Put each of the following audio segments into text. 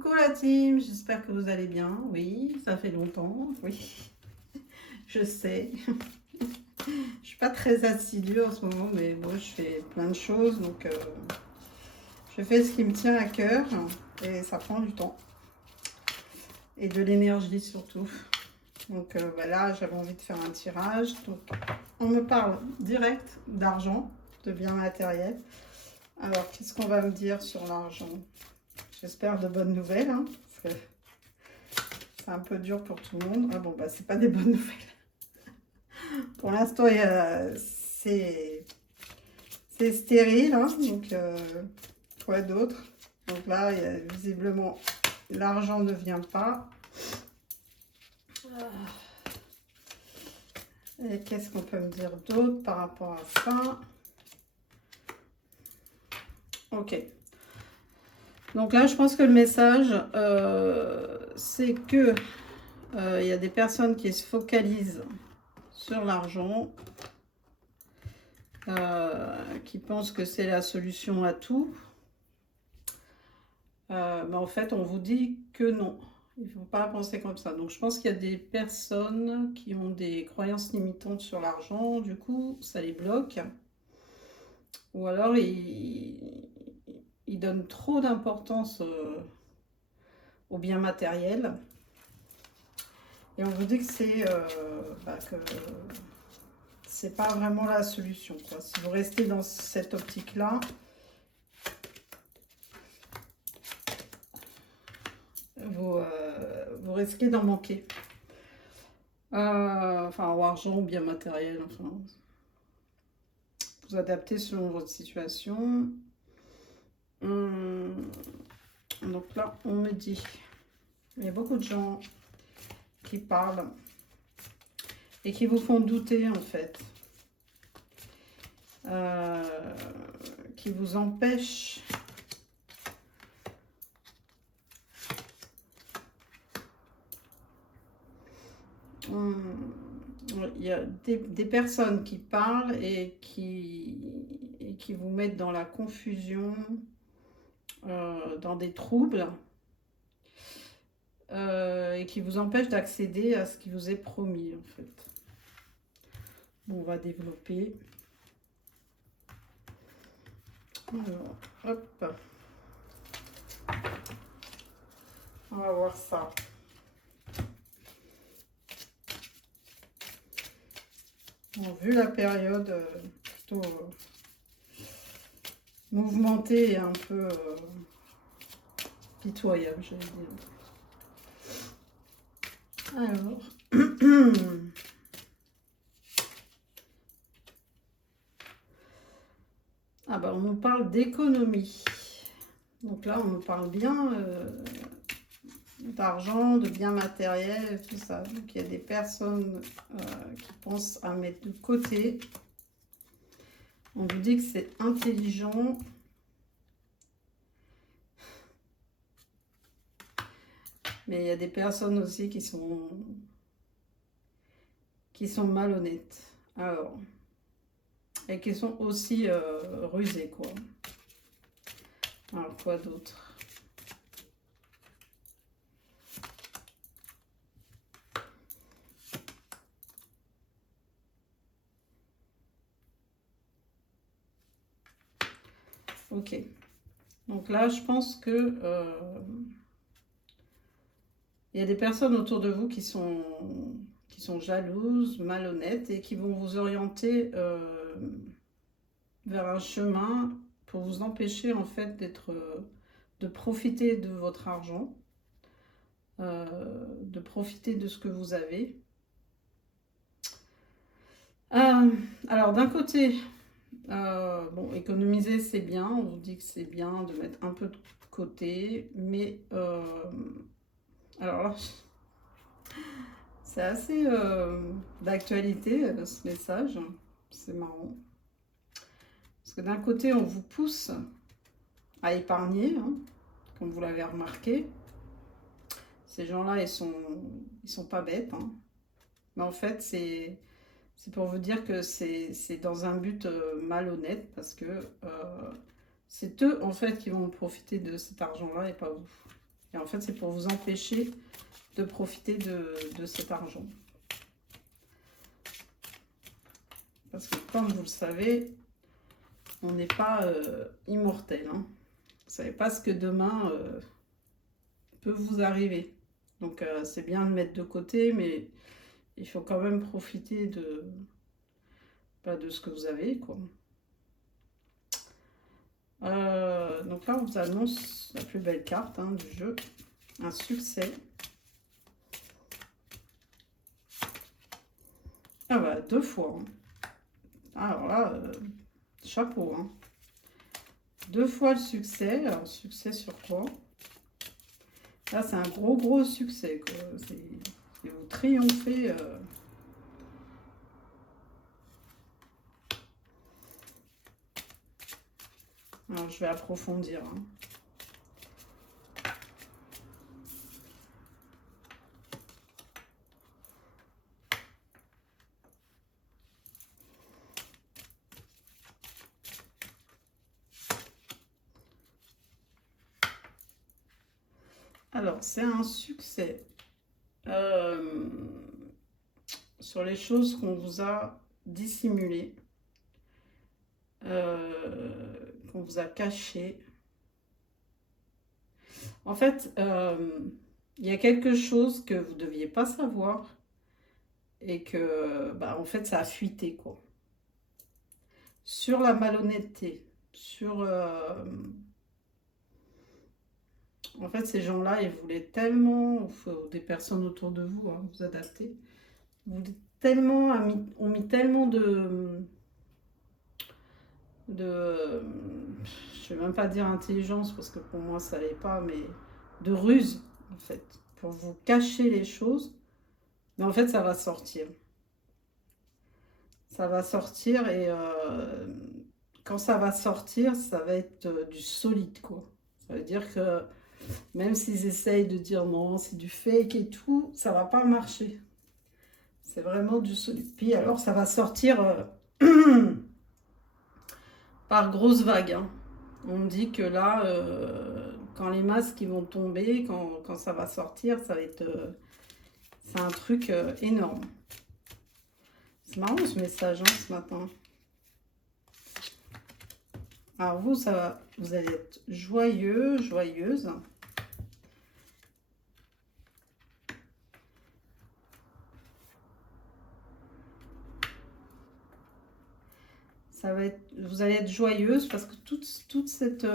Coucou la team, j'espère que vous allez bien. Oui, ça fait longtemps, oui, je sais. Je suis pas très assidue en ce moment, mais bon, je fais plein de choses, donc je fais ce qui me tient à cœur et ça prend du temps et de l'énergie surtout. Donc voilà, j'avais envie de faire un tirage. Donc on me parle direct d'argent, de biens matériels. Alors qu'est-ce qu'on va me dire sur l'argent? J'espère de bonnes nouvelles, hein, parce que c'est un peu dur pour tout le monde. Ah bon, bah c'est pas des bonnes nouvelles. Pour l'instant, c'est stérile, hein, donc quoi d'autre? Donc là, visiblement, l'argent ne vient pas. Et qu'est-ce qu'on peut me dire d'autre par rapport à ça? Ok. Donc là, je pense que le message, c'est que il y a des personnes qui se focalisent sur l'argent, qui pensent que c'est la solution à tout. Mais en fait, on vous dit que non. Il ne faut pas penser comme ça. Donc, je pense qu'il y a des personnes qui ont des croyances limitantes sur l'argent. Du coup, ça les bloque. Ou alors, ils donnent trop d'importance aux biens matériels. Et on vous dit que c'est pas vraiment la solution, quoi. Si vous restez dans cette optique-là, vous risquez d'en manquer. Enfin, ou argent ou bien matériel, enfin. Vous adaptez selon votre situation. Donc là, on me dit, il y a beaucoup de gens qui parlent et qui vous font douter, en fait. Qui vous empêchent il y a des personnes qui parlent et qui vous mettent dans la confusion, dans des troubles, et qui vous empêchent d'accéder à ce qui vous est promis, en fait. Bon, on va développer. Alors, hop. On va voir ça. Bon, vu la période plutôt mouvementée et un peu pitoyable, j'allais dire. Alors, ah bah on nous parle d'économie. Donc là, on nous parle bien d'argent, de biens matériels, tout ça. Donc il y a des personnes qui pensent à mettre de côté. On vous dit que c'est intelligent. Mais il y a des personnes aussi qui sont malhonnêtes. Alors, et qui sont aussi rusées, quoi. Alors, quoi d'autre? Ok. Donc là, je pense que il y a des personnes autour de vous qui sont jalouses, malhonnêtes et qui vont vous orienter vers un chemin pour vous empêcher en fait de profiter de votre argent, de profiter de ce que vous avez. Alors d'un côté, bon, économiser c'est bien, on vous dit que c'est bien de mettre un peu de côté, mais alors là, c'est assez d'actualité ce message, c'est marrant. Parce que d'un côté, on vous pousse à épargner, hein, comme vous l'avez remarqué. Ces gens-là, ils sont pas bêtes, hein. Mais en fait, c'est pour vous dire que c'est dans un but malhonnête, parce que c'est eux, en fait, qui vont profiter de cet argent-là et pas vous. Et en fait, c'est pour vous empêcher de profiter de cet argent. Parce que comme vous le savez, on n'est pas immortel. Hein. Vous ne savez pas ce que demain peut vous arriver. Donc c'est bien de mettre de côté, mais il faut quand même profiter de ce que vous avez, quoi. Donc là, on vous annonce la plus belle carte hein, du jeu. Un succès. Ah bah, 2 fois. Hein. Alors là, chapeau. Hein. 2 fois le succès. Alors, succès sur quoi? Là, c'est un gros succès. Vous triomphez. Alors, je vais approfondir. Hein. Alors, c'est un succès sur les choses qu'on vous a dissimulées, qu'on vous a cachées. En fait, il y a quelque chose que vous ne deviez pas savoir et que, bah, en fait, ça a fuité, quoi. Sur la malhonnêteté, sur... en fait, ces gens-là, ils voulaient tellement, ou des personnes autour de vous, hein, vous adapter, tellement, ont mis tellement je ne vais même pas dire intelligence, parce que pour moi, ça l'est pas, mais de ruse, en fait, pour vous cacher les choses. Mais en fait, ça va sortir. Ça va sortir et quand ça va sortir, ça va être du solide, quoi. Ça veut dire que même s'ils essayent de dire non, c'est du fake et tout, ça va pas marcher. C'est vraiment du solide. Puis alors, ça va sortir par grosses vagues. Hein. On me dit que là, quand les masques ils vont tomber, quand ça va sortir, ça va être... c'est un truc énorme. C'est marrant ce message hein, ce matin. Alors vous, vous allez être joyeux, joyeuse. Ça va être, vous allez être joyeuse parce que toute cette...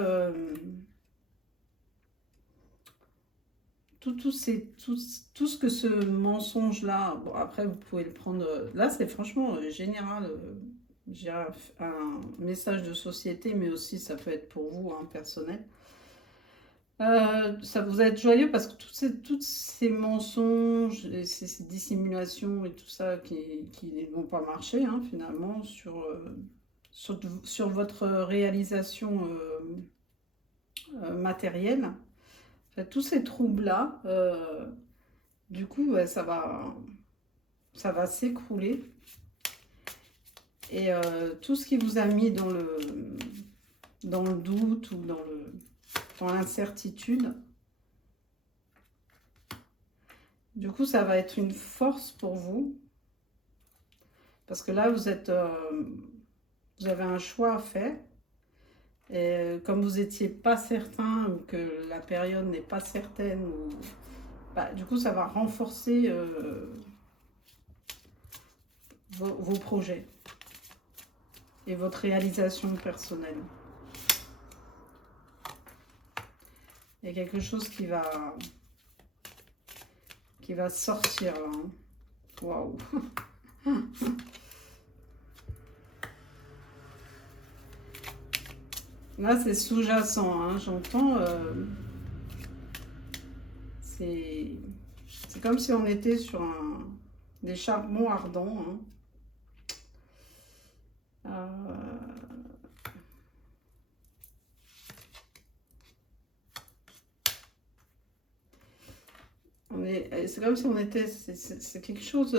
tout ce que ce mensonge-là, bon après vous pouvez le prendre, là c'est franchement général, j'ai un message de société, mais aussi ça peut être pour vous, hein, personnel. Ça vous va être joyeux parce que tous ces mensonges, et ces dissimulations et tout ça qui ne vont pas marcher hein, finalement sur votre réalisation matérielle. Enfin, tous ces troubles-là, du coup, ouais, ça va s'écrouler. Et tout ce qui vous a mis dans le doute ou dans l'incertitude, du coup, ça va être une force pour vous. Parce que là, vous avez un choix à faire. Et comme vous n'étiez pas certain ou que la période n'est pas certaine, bah, du coup, ça va renforcer vos projets et votre réalisation personnelle. Il y a quelque chose qui va sortir là. Hein. Waouh! Là, c'est sous-jacent, hein, j'entends. C'est comme si on était sur des charbons ardents. Hein. C'est comme si on était... C'est quelque chose...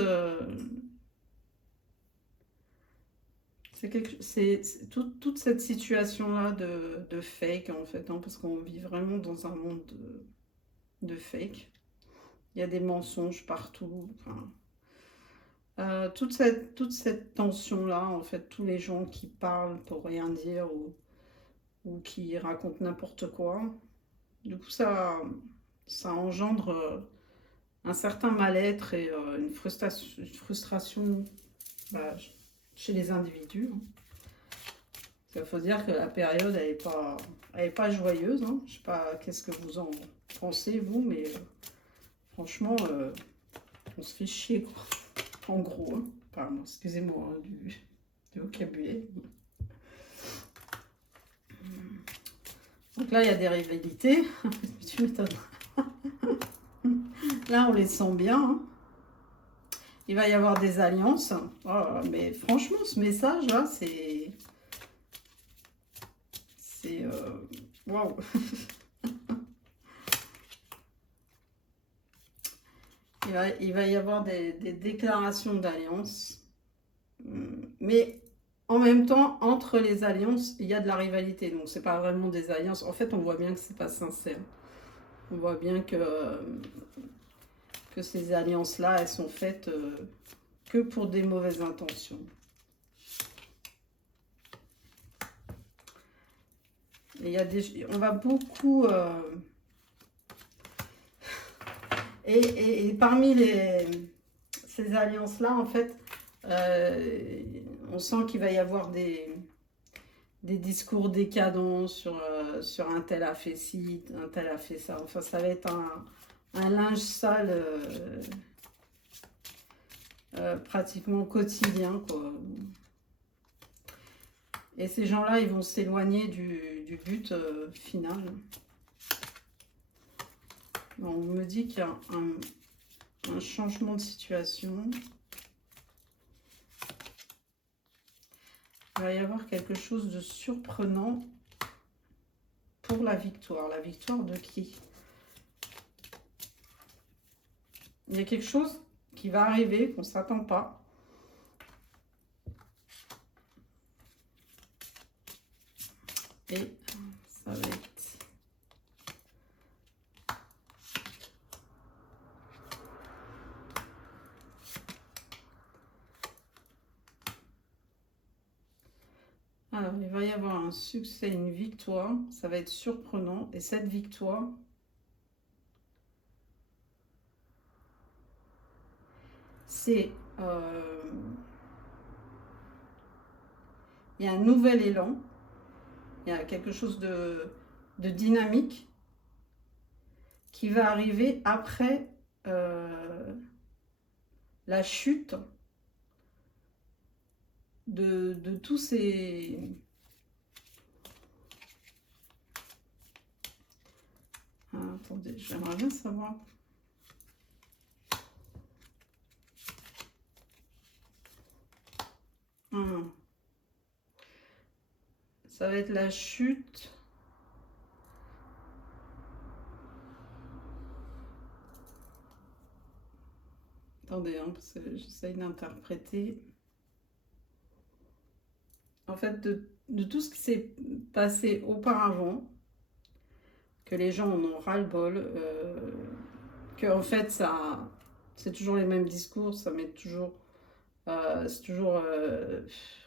c'est toute cette situation-là de fake, en fait, hein, parce qu'on vit vraiment dans un monde de fake. Il y a des mensonges partout. Enfin, toute cette tension-là, en fait, tous les gens qui parlent pour rien dire ou qui racontent n'importe quoi, du coup, ça engendre un certain mal-être et une frustration bah, chez les individus. Il faut dire que la période, elle est pas joyeuse. Hein. Je sais pas qu'est-ce que vous en pensez, vous, mais franchement, on se fait chier, quoi. En gros. Hein. Pardon, excusez-moi hein, du vocabulaire. Donc là, il y a des rivalités. Tu m'étonnes. Là, on les sent bien. Hein. Il va y avoir des alliances. Oh, mais franchement, ce message-là, c'est... Waouh. Il va y avoir des déclarations d'alliance. Mais en même temps, entre les alliances, il y a de la rivalité. Donc, c'est pas vraiment des alliances. En fait, on voit bien que c'est pas sincère. On voit bien que ces alliances-là, elles sont faites que pour des mauvaises intentions. Et il y a on va beaucoup... Et parmi ces alliances-là, en fait, on sent qu'il va y avoir des discours décadents sur un tel a fait ci, un tel a fait ça. Enfin, ça va être un linge sale pratiquement quotidien, quoi. Et ces gens-là, ils vont s'éloigner du but final. Bon, on me dit qu'il y a un changement de situation. Il va y avoir quelque chose de surprenant pour la victoire. La victoire de qui? Il y a quelque chose qui va arriver, qu'on ne s'attend pas. Et ça va être... Alors, il va y avoir un succès, une victoire. Ça va être surprenant. Et cette victoire, c'est... il y a un nouvel élan. Il y a quelque chose de dynamique qui va arriver après la chute de tous ces... Ah, attendez, j'aimerais bien savoir. Ça va être la chute. Attendez, hein, parce que j'essaye d'interpréter. En fait, de tout ce qui s'est passé auparavant, que les gens en ont ras-le-bol, que en fait, c'est toujours les mêmes discours, ça met toujours... c'est toujours...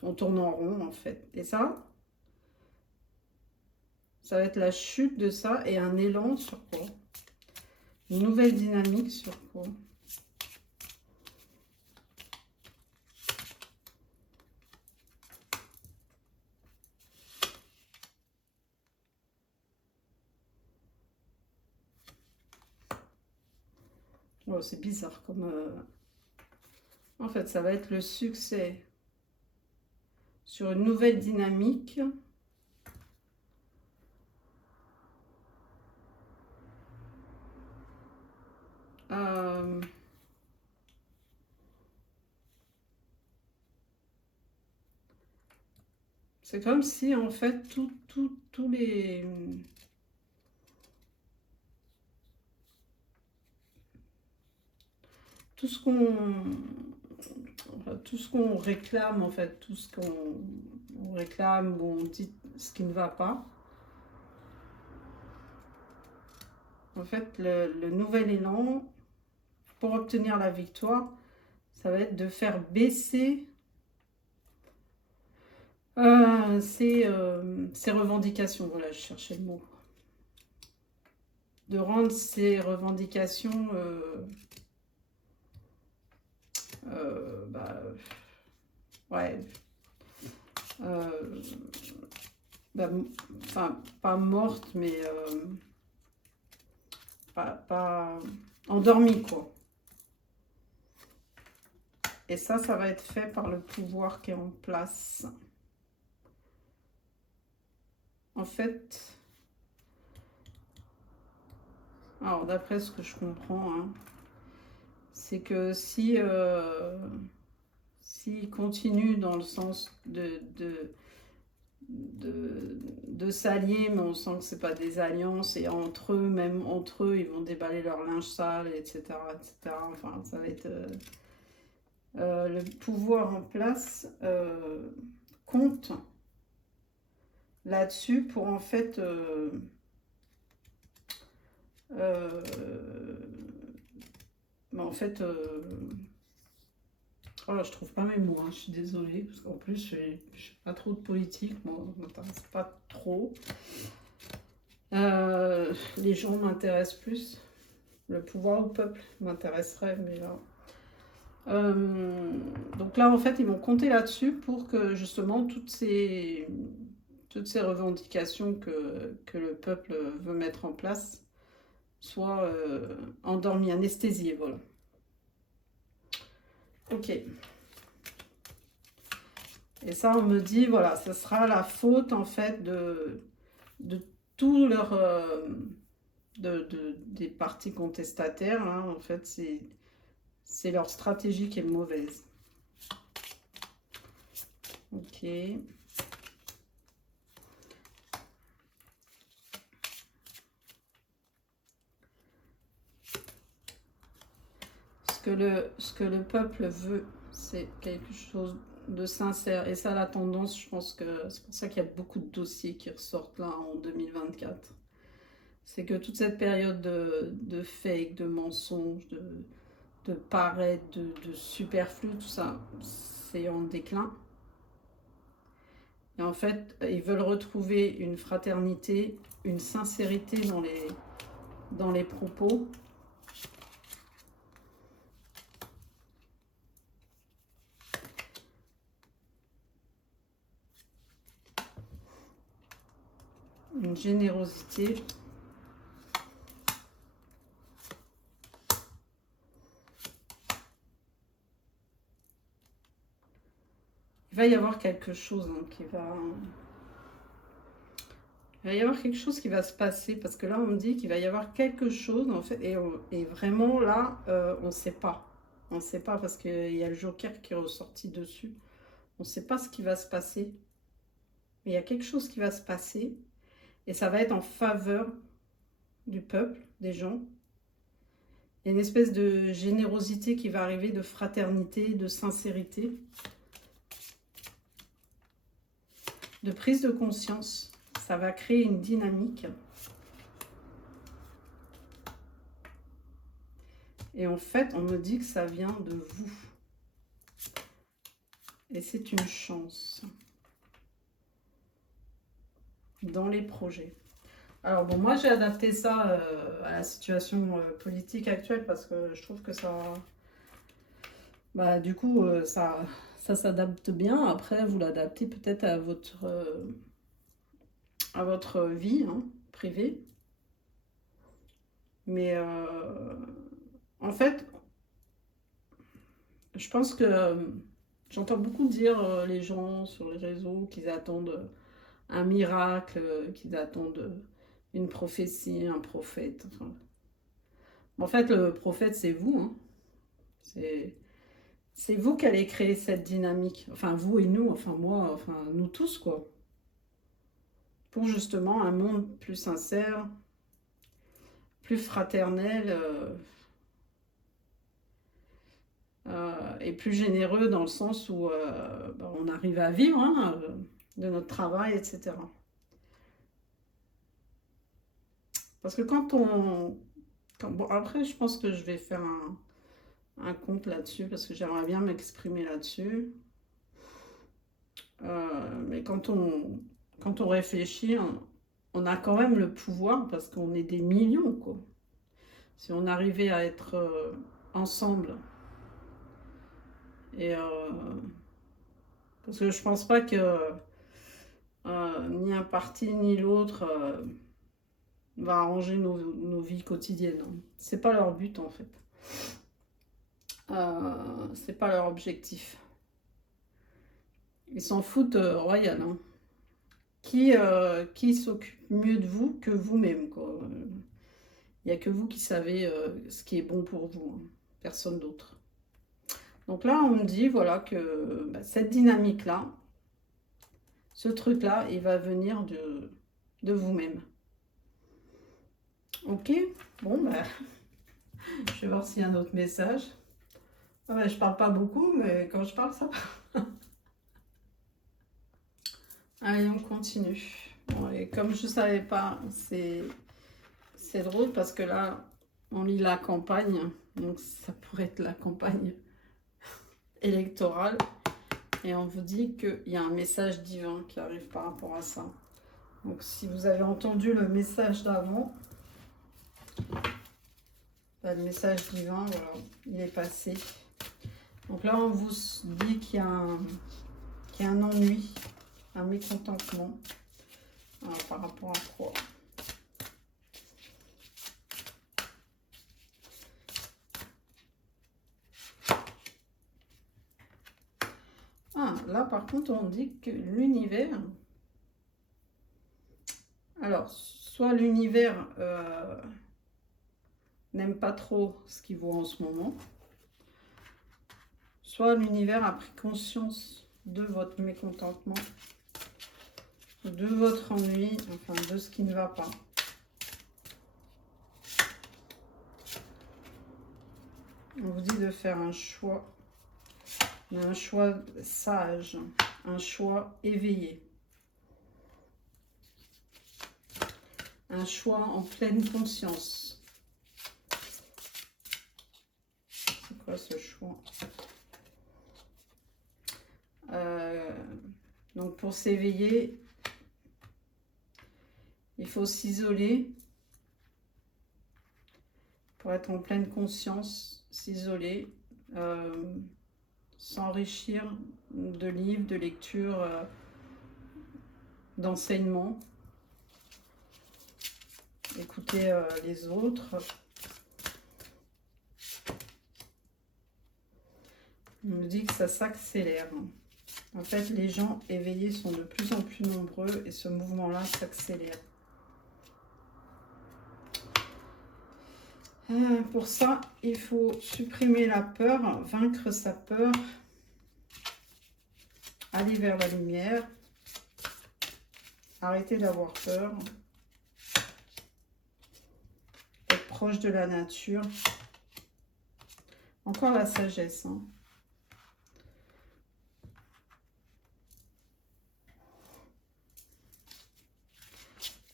on tourne en rond, en fait. Et ça va être la chute de ça et un élan sur quoi? Une nouvelle dynamique sur quoi? Oh, c'est bizarre comme... En fait, ça va être le succès sur une nouvelle dynamique. C'est comme si, en fait, tous les... Tout ce qu'on réclame, en fait, tout ce qu'on réclame ou on dit ce qui ne va pas, En fait, le nouvel élan, pour obtenir la victoire, ça va être de faire baisser ces revendications. Voilà, je cherchais le mot. De rendre ces revendications bah, ouais, bah, enfin, pas morte, mais pas endormie, quoi. Et ça va être fait par le pouvoir qui est en place. En fait, alors d'après ce que je comprends, hein, c'est que si s'ils continuent dans le sens de s'allier, mais on sent que c'est pas des alliances, et entre eux, même entre eux, ils vont déballer leur linge sale, etc., etc. Enfin, ça va être le pouvoir en place compte là-dessus pour en fait oh, je trouve pas mes mots, hein, je suis désolée, parce qu'en plus, je fais pas trop de politique, moi, ça m'intéresse pas trop. Les gens m'intéressent plus. Le pouvoir au peuple m'intéresserait, mais là... donc là, en fait, ils vont compter là-dessus pour que, justement, toutes ces revendications que le peuple veut mettre en place soient endormies, anesthésiées, voilà. Ok. Et ça, on me dit, voilà, ce sera la faute, en fait, de tous leurs... des partis contestataires, hein, en fait, c'est leur stratégie qui est mauvaise. Ok. Ce que le peuple veut, c'est quelque chose de sincère. Et ça, la tendance, je pense que c'est pour ça qu'il y a beaucoup de dossiers qui ressortent là en 2024. C'est que toute cette période de fake, de mensonges, de paraître, de superflu, tout ça, c'est en déclin. Et en fait, ils veulent retrouver une fraternité, une sincérité dans les propos. Une générosité. Il va y avoir quelque chose qui va... Il va y avoir quelque chose qui va se passer, parce que là, on me dit qu'il va y avoir quelque chose, en fait, et vraiment, là, on ne sait pas. On ne sait pas, parce qu'il y a le Joker qui est ressorti dessus. On ne sait pas ce qui va se passer. Mais il y a quelque chose qui va se passer, et ça va être en faveur du peuple, des gens. Il y a une espèce de générosité qui va arriver, de fraternité, de sincérité, de prise de conscience. Ça va créer une dynamique. Et en fait, on me dit que ça vient de vous. Et c'est une chance. Dans les projets. Alors bon, moi j'ai adapté ça à la situation politique actuelle parce que je trouve que ça... Bah du coup, ça s'adapte bien. Après, vous l'adaptez peut-être à votre vie hein, privée. Mais en fait, je pense que j'entends beaucoup dire les gens sur les réseaux qu'ils attendent un miracle, qu'ils attendent une prophétie, un prophète. Enfin. En fait, le prophète, c'est vous. Hein. C'est vous qui allez créer cette dynamique. Enfin, vous et nous, enfin moi, enfin nous tous, quoi. Pour justement un monde plus sincère, plus fraternel et plus généreux dans le sens où bah, on arrive à vivre hein, de notre travail, etc. Parce que quand Bon, après, je pense que je vais faire un compte là-dessus parce que j'aimerais bien m'exprimer là-dessus. Mais quand on réfléchit, on a quand même le pouvoir parce qu'on est des millions, quoi. Si on arrivait à être ensemble et parce que je pense pas que ni un parti ni l'autre va arranger nos vies quotidiennes, hein. C'est pas leur but en fait. C'est pas leur objectif. Ils s'en foutent royal, hein. Qui s'occupe mieux de vous que vous-même, quoi. Il n'y a que vous qui savez ce qui est bon pour vous, hein. Personne d'autre. Donc là, on me dit voilà que cette dynamique-là, ce truc-là, il va venir de vous-même. Ok, bon, je vais voir s'il y a un autre message. Je parle pas beaucoup, mais quand je parle, ça parle. Allez, on continue. Bon, et comme je ne savais pas, c'est drôle parce que là, on lit la campagne. Donc, ça pourrait être la campagne électorale. Et on vous dit qu'il y a un message divin qui arrive par rapport à ça. Donc, si vous avez entendu le message d'avant, le message divin, voilà, il est passé. Donc là, on vous dit qu'il y a un ennui, un mécontentement. Alors, par rapport à quoi? Là, par contre, on dit que l'univers... Alors, soit l'univers n'aime pas trop ce qu'il voit en ce moment, soit l'univers a pris conscience de votre mécontentement, de votre ennui, enfin de ce qui ne va pas. On vous dit de faire un choix sage, un choix éveillé, un choix en pleine conscience. C'est quoi ce choix? Donc pour s'éveiller, il faut s'isoler. Pour être en pleine conscience, s'isoler, s'enrichir de livres, de lectures, d'enseignements, écouter les autres. On me dit que ça s'accélère. En fait, les gens éveillés sont de plus en plus nombreux et ce mouvement-là s'accélère. Pour ça, il faut supprimer la peur, vaincre sa peur, aller vers la lumière, arrêter d'avoir peur, être proche de la nature. Encore la sagesse, hein.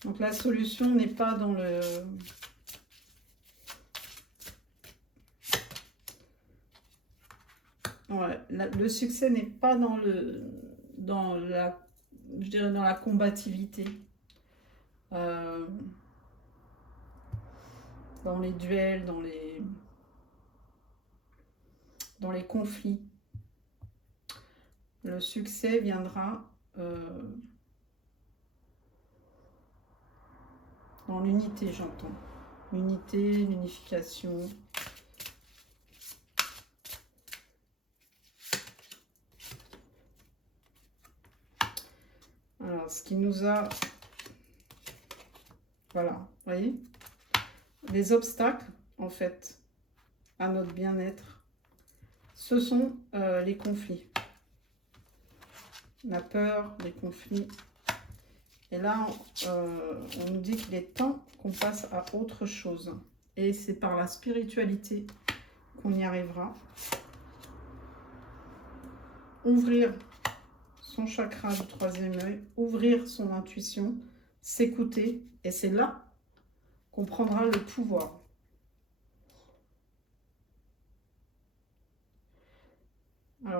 Donc la solution n'est pas dans le... Ouais, le succès n'est pas dans la combativité, dans les duels, dans les conflits. Le succès viendra dans l'unité, j'entends. L'unité, l'unification. Alors, ce qui nous a... Voilà, vous voyez? Les obstacles, en fait, à notre bien-être, ce sont les conflits. La peur, les conflits. Et là, on nous dit qu'il est temps qu'on passe à autre chose. Et c'est par la spiritualité qu'on y arrivera. Ouvrir son chakra du troisième œil, ouvrir son intuition, s'écouter. Et c'est là qu'on prendra le pouvoir.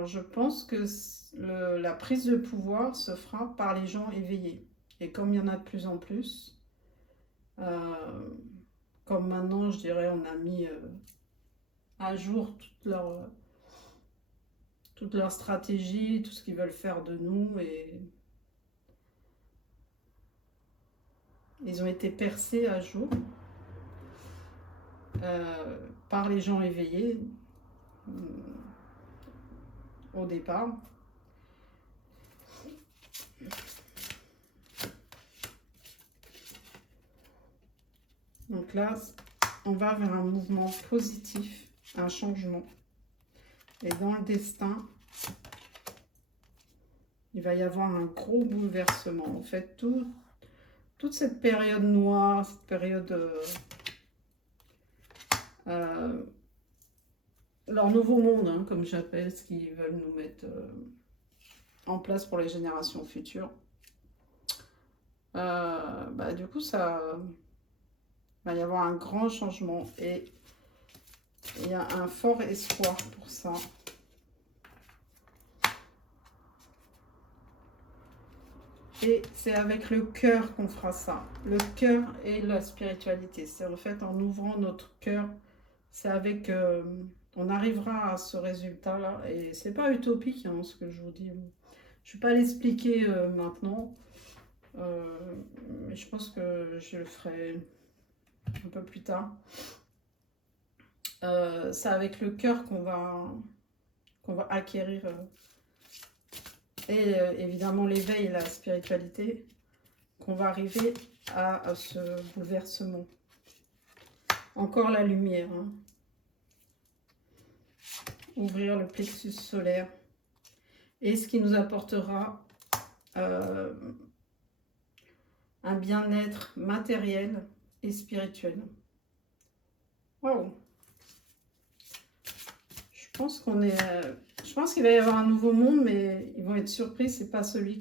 Alors, je pense que la prise de pouvoir se fera par les gens éveillés. Et comme il y en a de plus en plus, euh, comme maintenant, je dirais, on a mis à jour toute leur stratégie, tout ce qu'ils veulent faire de nous, et ils ont été percés à jour par les gens éveillés au départ. Donc là, on va vers un mouvement positif, un changement. Et dans le destin, il va y avoir un gros bouleversement. En fait, toute cette période noire, cette période... leur nouveau monde, hein, comme j'appelle, ce qu'ils veulent nous mettre en place pour les générations futures. Du coup, ça va y avoir un grand changement et il y a un fort espoir pour ça. Et c'est avec le cœur qu'on fera ça. Le cœur et la spiritualité. C'est en fait en ouvrant notre cœur, c'est avec... on arrivera à ce résultat-là. Et c'est pas utopique, hein, ce que je vous dis. Je ne vais pas l'expliquer maintenant. Mais je pense que je le ferai un peu plus tard. C'est avec le cœur qu'on va acquérir et évidemment l'éveil et la spiritualité, qu'on va arriver à ce bouleversement. Encore la lumière, hein. Ouvrir le plexus solaire, et ce qui nous apportera un bien-être matériel et spirituel. Waouh! Je pense qu'il va y avoir un nouveau monde, mais ils vont être surpris, c'est pas celui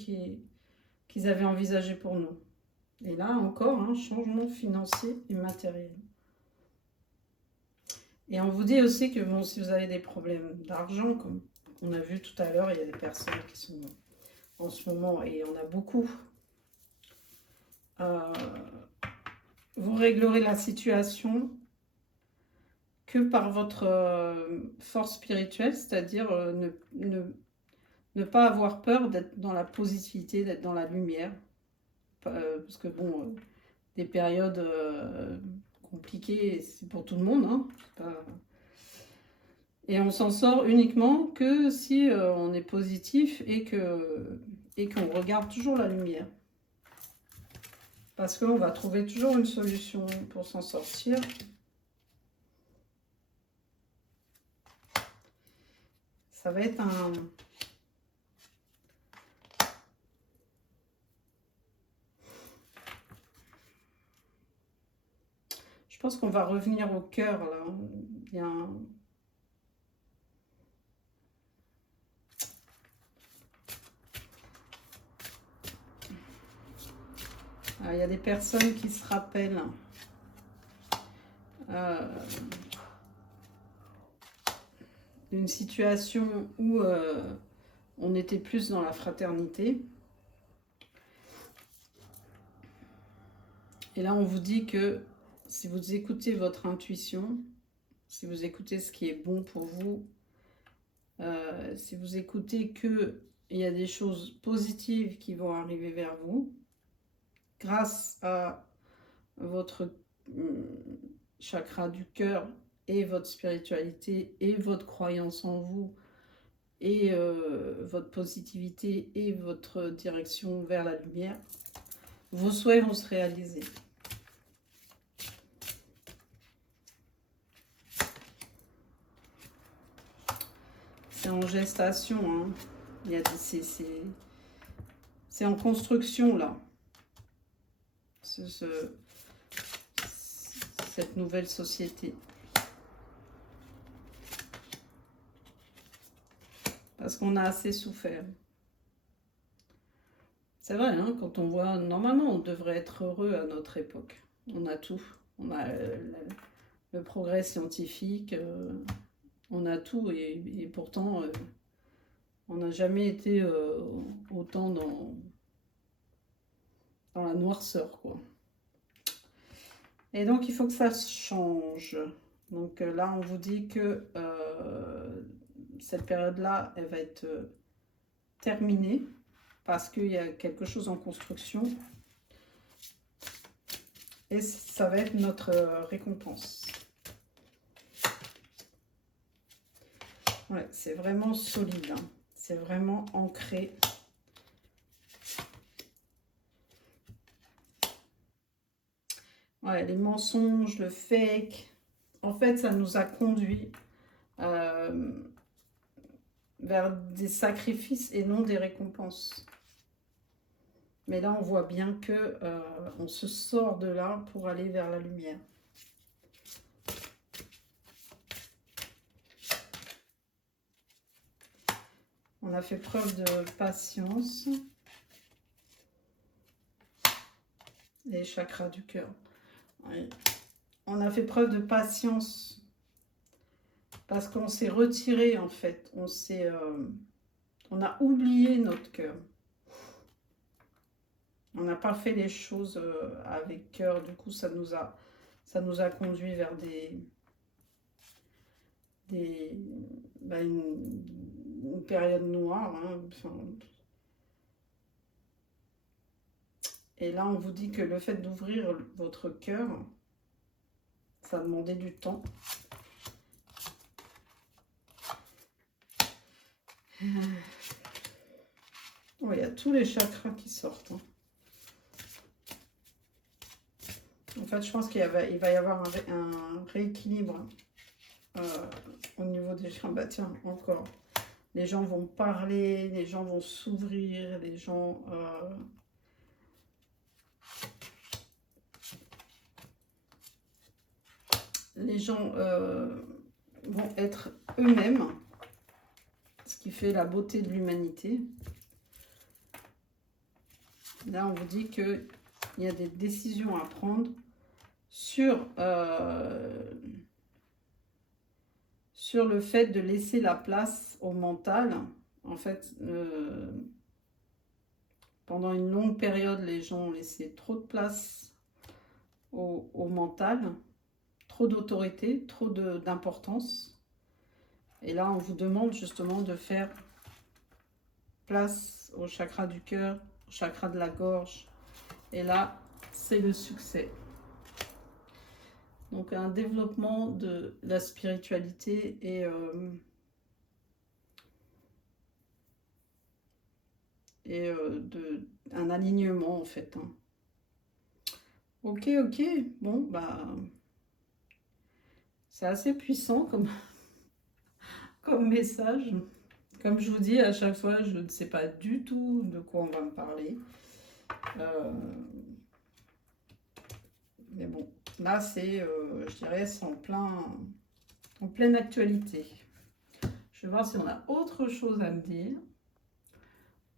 qu'ils avaient envisagé pour nous. Et là encore, un changement financier et matériel. Et on vous dit aussi que bon, si vous avez des problèmes d'argent, comme on a vu tout à l'heure, il y a des personnes qui sont en ce moment, et on a beaucoup, vous réglerez la situation que par votre force spirituelle, c'est-à-dire ne pas avoir peur d'être dans la positivité, d'être dans la lumière. Parce que bon, des périodes compliquées, c'est pour tout le monde, hein. Et on s'en sort uniquement que si on est positif et qu'on regarde toujours la lumière. Parce qu'on va trouver toujours une solution pour s'en sortir. Ça va être un... Je pense qu'on va revenir au cœur, là. Il y a un... Il y a des personnes qui se rappellent d'une situation où on était plus dans la fraternité. Et là, on vous dit que si vous écoutez votre intuition, si vous écoutez ce qui est bon pour vous, si vous écoutez qu'il y a des choses positives qui vont arriver vers vous, grâce à votre chakra du cœur et votre spiritualité et votre croyance en vous et votre positivité et votre direction vers la lumière, vos souhaits vont se réaliser. C'est en gestation, hein. C'est en construction, là. Cette nouvelle société. Parce qu'on a assez souffert. C'est vrai, hein, quand on voit... Normalement, on devrait être heureux à notre époque. On a tout. On a le progrès scientifique, on a tout. Et pourtant, on n'a jamais été autant dans la noirceur, quoi. Et donc, il faut que ça change. Donc là, on vous dit que cette période-là, elle va être terminée parce qu'il y a quelque chose en construction. Et ça va être notre récompense. Ouais, c'est vraiment solide, hein. C'est vraiment ancré. Ouais, les mensonges, le fake, en fait, ça nous a conduit vers des sacrifices et non des récompenses. Mais là, on voit bien que on se sort de là pour aller vers la lumière. On a fait preuve de patience. Les chakras du cœur. Oui. On a fait preuve de patience parce qu'on s'est retiré, en fait. On a oublié notre cœur. On n'a pas fait les choses avec cœur. Du coup, ça nous a conduit vers une période noire, hein. Enfin, et là, on vous dit que le fait d'ouvrir votre cœur, ça a demandé du temps. Oh, il y a tous les chakras qui sortent, hein. En fait, je pense qu'il va y avoir un rééquilibre au niveau des gens. Bah tiens, encore. Les gens vont parler, les gens vont s'ouvrir, les gens... vont être eux-mêmes, ce qui fait la beauté de l'humanité. Là, on vous dit qu'il y a des décisions à prendre sur le fait de laisser la place au mental. En fait, pendant une longue période, les gens ont laissé trop de place au mental, trop d'autorité, trop d'importance. Et là, on vous demande justement de faire place au chakra du cœur, au chakra de la gorge. Et là, c'est le succès. Donc, un développement de la spiritualité et un alignement, en fait, hein. Ok, bon, bah, c'est assez puissant comme message. Comme je vous dis, à chaque fois, je ne sais pas du tout de quoi on va me parler. Mais bon, là, je dirais, c'est en pleine actualité. Je vais voir si on a autre chose à me dire.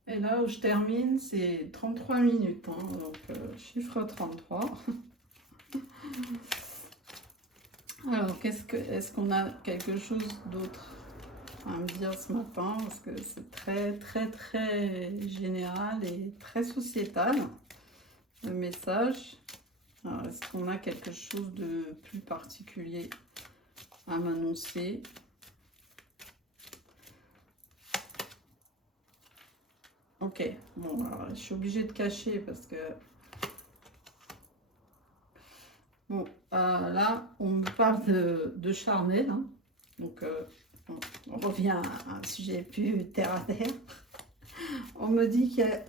Et là où je termine, c'est 33 minutes, hein, donc chiffre 33. Alors, est-ce qu'on a quelque chose d'autre à me dire ce matin? Parce que c'est très, très, très général et très sociétal, le message. Alors, est-ce qu'on a quelque chose de plus particulier à m'annoncer? Ok, bon, alors, je suis obligée de cacher parce que... Bon, là, on me parle de charnel, hein. Donc, on revient à un sujet plus terre à terre. On me dit qu'il y a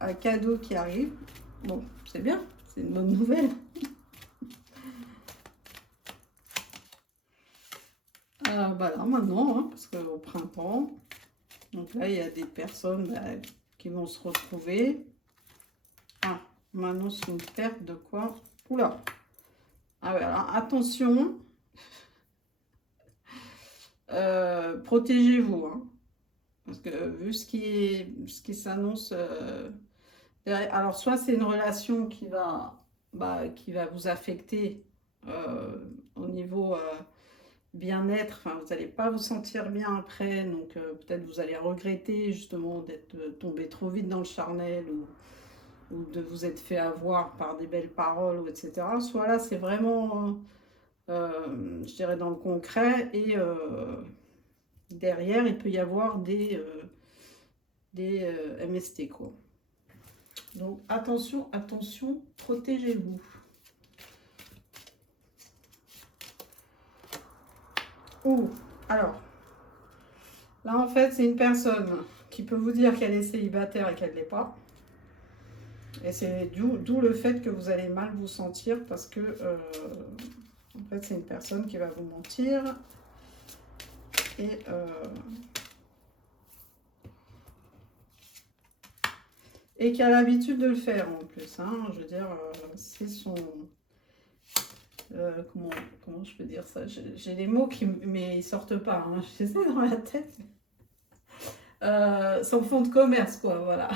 un cadeau qui arrive. Bon, c'est bien, c'est une bonne nouvelle. Alors, bah là, maintenant, hein, parce qu'au printemps, donc là, il y a des personnes qui vont se retrouver. Ah, on m'annonce une perte de quoi? Oula! Ah ouais, alors attention, protégez-vous, hein, parce que vu ce qui s'annonce alors soit c'est une relation qui va vous affecter au niveau bien-être, enfin vous n'allez pas vous sentir bien après, donc peut-être vous allez regretter justement d'être tombé trop vite dans le charnel ou de vous être fait avoir par des belles paroles, ou etc. Soit là c'est vraiment, je dirais, dans le concret, et derrière il peut y avoir des MST quoi. Donc attention, attention, protégez-vous. Oh, alors, là en fait c'est une personne qui peut vous dire qu'elle est célibataire et qu'elle ne l'est pas. Et c'est d'où le fait que vous allez mal vous sentir, parce que en fait c'est une personne qui va vous mentir et qui a l'habitude de le faire en plus. Hein. Je veux dire, c'est son... comment je peux dire ça? J'ai les mots mais ils sortent pas. Hein. Je les ai dans la tête. Son fonds de commerce, quoi. Voilà.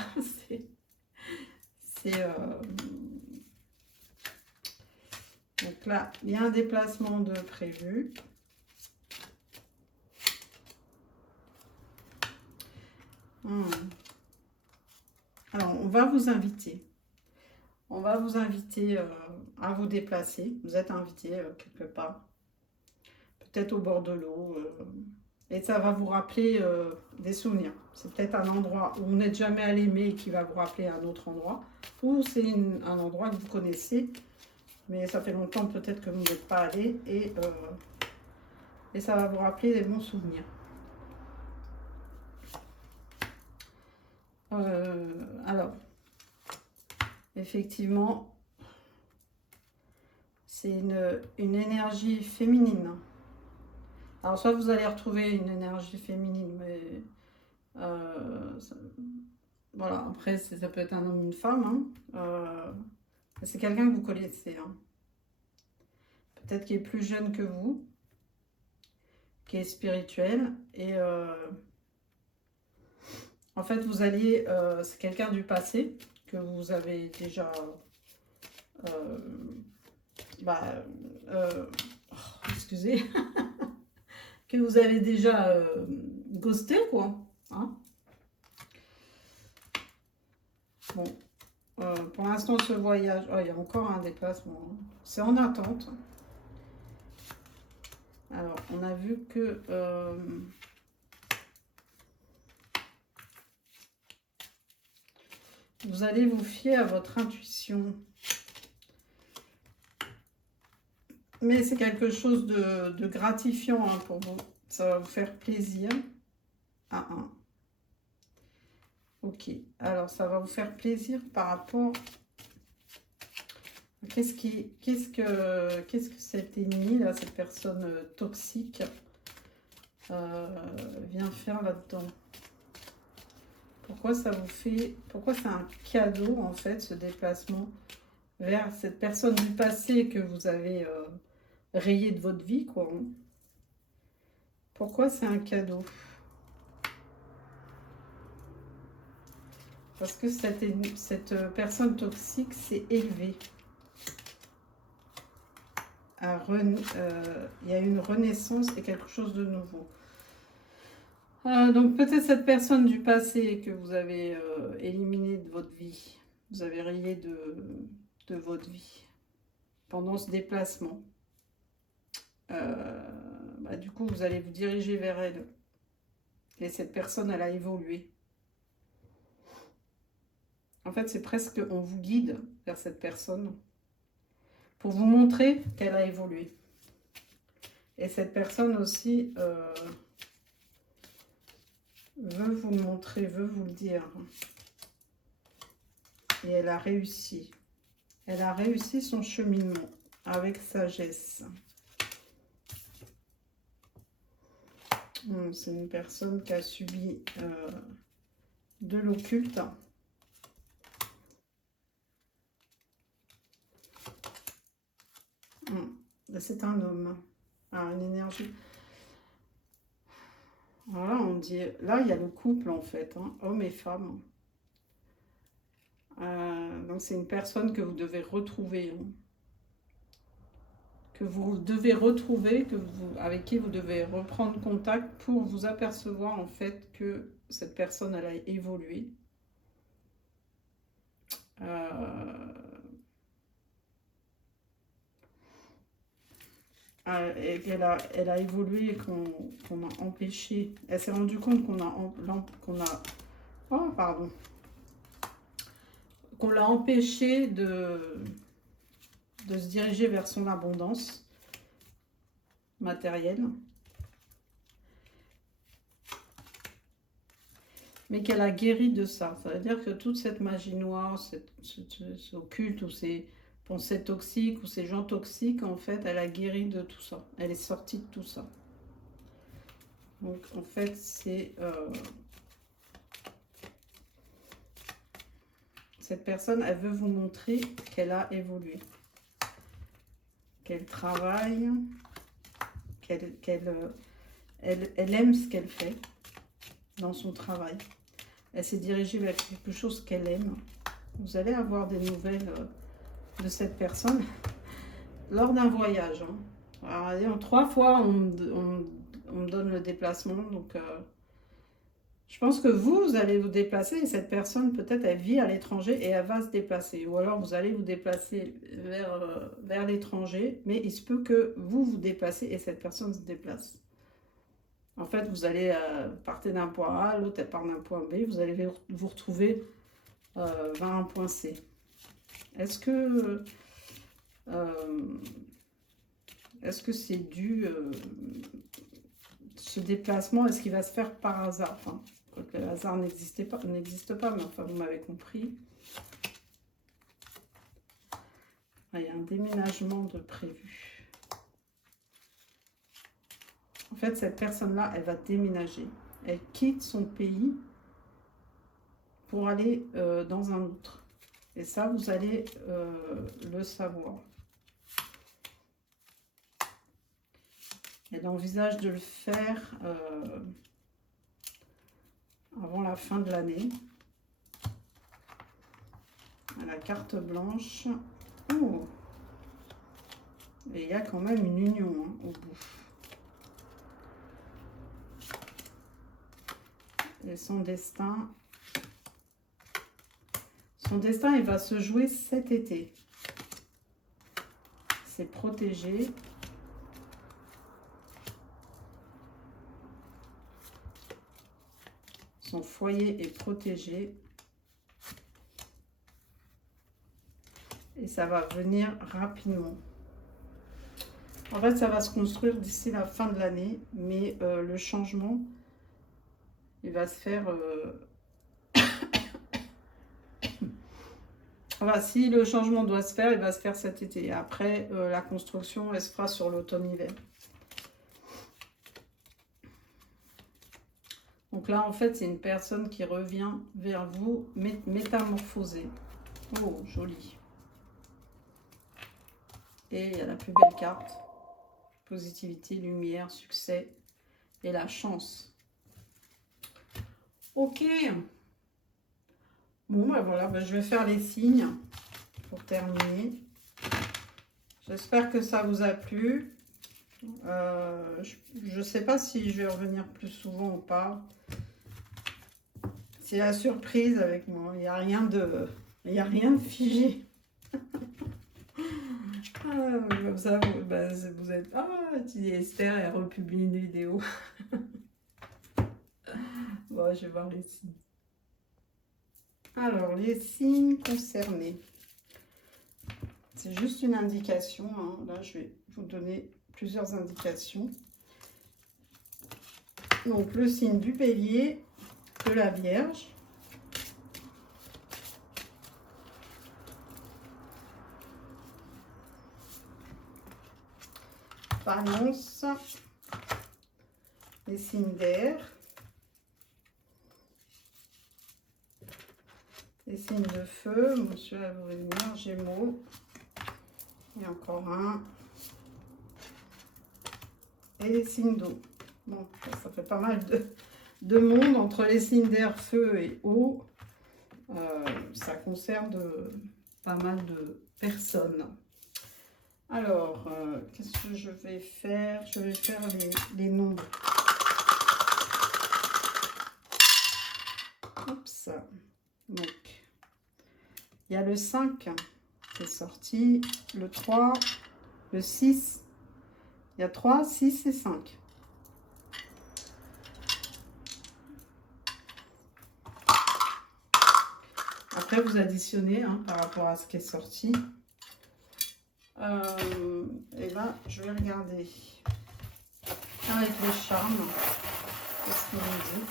Donc là, il y a un déplacement de prévu. Alors, on va vous inviter. On va vous inviter à vous déplacer. Vous êtes invité quelque part. Peut-être au bord de l'eau. Et ça va vous rappeler des souvenirs. C'est peut-être un endroit où vous n'êtes jamais allé, mais qui va vous rappeler un autre endroit. Ou c'est un endroit que vous connaissez, mais ça fait longtemps peut-être que vous n'êtes pas allé. Et ça va vous rappeler des bons souvenirs. Alors, effectivement, c'est une énergie féminine. Alors, soit vous allez retrouver une énergie féminine, mais voilà, après, ça peut être un homme ou une femme. Hein. C'est quelqu'un que vous connaissez. Hein. Peut-être qui est plus jeune que vous, qui est spirituel. Et en fait, vous allez... c'est quelqu'un du passé que vous avez déjà... excusez. que vous avez déjà ghosté, quoi. Hein. Bon. Pour l'instant, ce voyage... Oh, il y a encore un déplacement. Hein. C'est en attente. Alors, on a vu que... vous allez vous fier à votre intuition. Mais c'est quelque chose de gratifiant hein, pour vous. Ça va vous faire plaisir. Ah, ah. Ok. Alors, ça va vous faire plaisir par rapport... Qu'est-ce que cet ennemi, là, cette personne toxique, vient faire là-dedans? Pourquoi ça vous fait... Pourquoi c'est un cadeau, en fait, ce déplacement vers cette personne du passé que vous avez rayé de votre vie, quoi. Hein. Pourquoi c'est un cadeau? Parce que cette personne toxique s'est élevée. Il y a une renaissance et quelque chose de nouveau. Donc peut-être cette personne du passé que vous avez éliminée de votre vie, vous avez rayé de votre vie pendant ce déplacement. Du coup, vous allez vous diriger vers elle. Et cette personne, elle a évolué. En fait, c'est presque, on vous guide vers cette personne pour vous montrer qu'elle a évolué. Et cette personne aussi veut vous le montrer, veut vous le dire. Et elle a réussi. Elle a réussi son cheminement avec sagesse. C'est une personne qui a subi de l'occulte. C'est un homme. Une énergie. Voilà, on dit... Là, il y a le couple, en fait. Hein, homme et femme. Donc, c'est une personne que vous devez retrouver. Hein, que vous devez retrouver, avec qui vous devez reprendre contact pour vous apercevoir en fait que cette personne, elle a évolué. Et qu'elle a évolué et qu'on a empêché. Elle s'est rendue compte oh, pardon. Qu'on l'a empêché de se diriger vers son abondance matérielle. Mais qu'elle a guéri de ça. Ça veut dire que toute cette magie noire, ce occulte ou ces pensées toxiques ou ces gens toxiques, en fait, elle a guéri de tout ça. Elle est sortie de tout ça. Donc, en fait, c'est... cette personne, elle veut vous montrer qu'elle a évolué. Qu'elle travaille, qu'elle aime ce qu'elle fait dans son travail. Elle s'est dirigée vers quelque chose qu'elle aime. Vous allez avoir des nouvelles de cette personne lors d'un voyage. Alors, 3 fois, on me donne le déplacement. Donc, je pense que vous allez vous déplacer et cette personne, peut-être, elle vit à l'étranger et elle va se déplacer. Ou alors, vous allez vous déplacer vers l'étranger, mais il se peut que vous vous déplacez et cette personne se déplace. En fait, vous allez partir d'un point A, l'autre elle part d'un point B, vous allez vous retrouver vers un point C. Est-ce que c'est dû, ce déplacement, est-ce qu'il va se faire par hasard? Enfin, le hasard n'existe pas, mais enfin, vous m'avez compris. Ah, il y a un déménagement de prévu. En fait, cette personne-là, elle va déménager. Elle quitte son pays pour aller dans un autre. Et ça, vous allez le savoir. Elle envisage de le faire avant la fin de l'année. La carte blanche. Oh. Et il y a quand même une union au bout. Et son destin, il va se jouer cet été. C'est protégé. Son foyer est protégé. Et ça va venir rapidement. En fait, ça va se construire d'ici la fin de l'année. Mais le changement, il va se faire... Voilà, si le changement doit se faire, il va se faire cet été. Après, la construction, elle se fera sur l'automne-hiver. Donc là, en fait, c'est une personne qui revient vers vous, métamorphosée. Oh, joli. Et il y a la plus belle carte. Positivité, lumière, succès et la chance. Ok. Bon, ben voilà, ben je vais faire les signes pour terminer. J'espère que ça vous a plu. Je ne sais pas si je vais revenir plus souvent ou pas. C'est la surprise avec moi. Il n'y a rien de figé. Comme ça, vous êtes... Ah, Esther, elle republie une vidéo. Bon, je vais voir les signes. Alors, les signes concernés. C'est juste une indication. Hein. Là, je vais vous donner plusieurs indications. Donc, le signe du Bélier, de la Vierge. Balance. Les signes d'air. Les signes de feu, monsieur à vous venir, Gémeaux. Et encore un. Et les signes d'eau. Bon, ça fait pas mal de monde entre les signes d'air, feu et eau. Ça concerne pas mal de personnes. Alors, qu'est-ce que je vais faire? Je vais faire les nombres. Oups. Donc, il y a le 5 qui est sorti, le 3, le 6. Il y a 3, 6 et 5. Après, vous additionnez hein, par rapport à ce qui est sorti. Et là, je vais regarder avec le charme. Qu'est-ce qu'il me dit?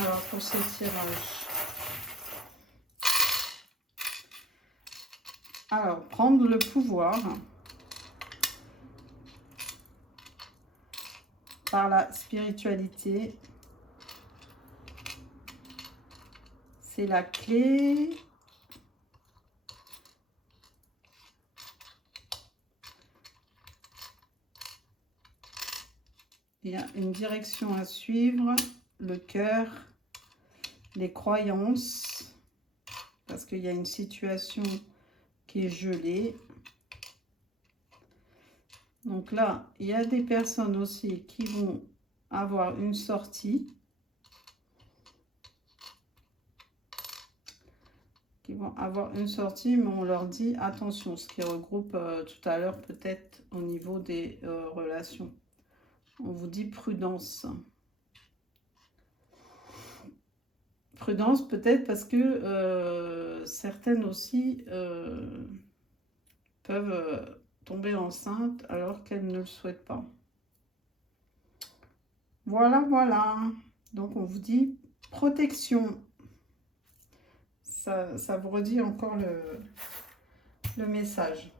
Alors, pour ce tirage. Alors, prendre le pouvoir par la spiritualité. C'est la clé. Il y a une direction à suivre, le cœur, les croyances, parce qu'il y a une situation qui est gelée. Donc là, il y a des personnes aussi qui vont avoir une sortie. Mais on leur dit attention, ce qui regroupe tout à l'heure peut-être au niveau des relations. On vous dit prudence. Prudence peut-être parce que certaines aussi peuvent tomber enceinte alors qu'elles ne le souhaitent pas. Voilà, voilà. Donc on vous dit protection. Ça vous redit encore le message.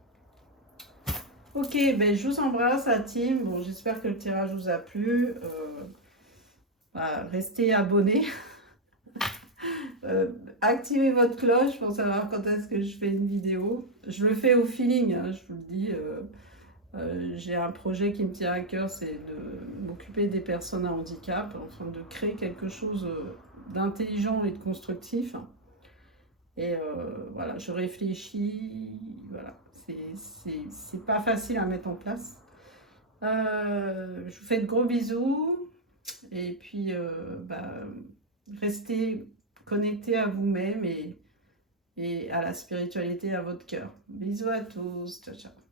Ok, ben je vous embrasse la team. Bon, j'espère que le tirage vous a plu. Restez abonnés. Activez votre cloche pour savoir quand est-ce que je fais une vidéo. Je le fais au feeling, hein, je vous le dis. J'ai un projet qui me tient à cœur, c'est de m'occuper des personnes à handicap, enfin de créer quelque chose d'intelligent et de constructif. Et voilà, je réfléchis, voilà, c'est pas facile à mettre en place. Je vous fais de gros bisous et puis restez connectés à vous-même et à la spiritualité, à votre cœur. Bisous à tous, ciao ciao.